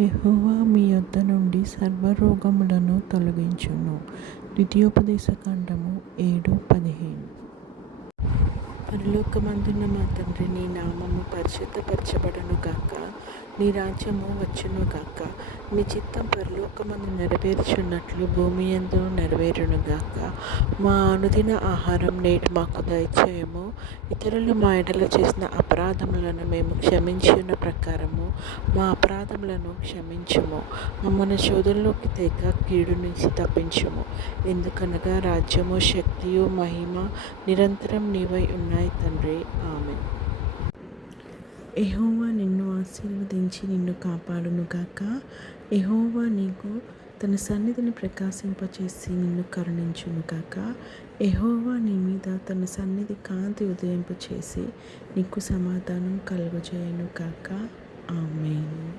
యెహోవా మీ యొద్ద నుండి సర్వరోగములను తొలగించును. ద్వితీయోపదేశకాండము 7:15. పరలోకమందున్న మా తండ్రి, నీ నామము పరిశుద్ధపరచబడును గాక. నీ రాజ్యము వచ్చును గాక. నీ చిత్తం పరలోకమందు నెరవేర్చున్నట్లు భూమి యందు నెరవేరును గాక. మా అనుదిన ఆహారం నేడు మాకు దయచేయము. ఇతరులు మా ఎడల చేసిన అపరాధములను మేము క్షమించిన ప్రకారము మా అపరాధములను క్షమించుము. మమ్మల్ని శోధనలోకి తేక కీడు నుంచి తప్పించుము. ఎందుకనగా రాజ్యము, శక్తియు, మహిమ నిరంతరం నీవై ఉన్నాయి తండ్రి. ఆమేన్. యెహోవా నిన్ను ఆశీర్వదించి నిన్ను కాపాడునుగాక. యెహోవా నీకు తన సన్నిధిని ప్రకాశింపచేసి నిన్ను కరుణించునుగాక. యెహోవా నీ మీద తన సన్నిధి కాంతి ఉదయింపచేసి నీకు సమాధానం కలుగజేయునుగాక. ఆమేన్.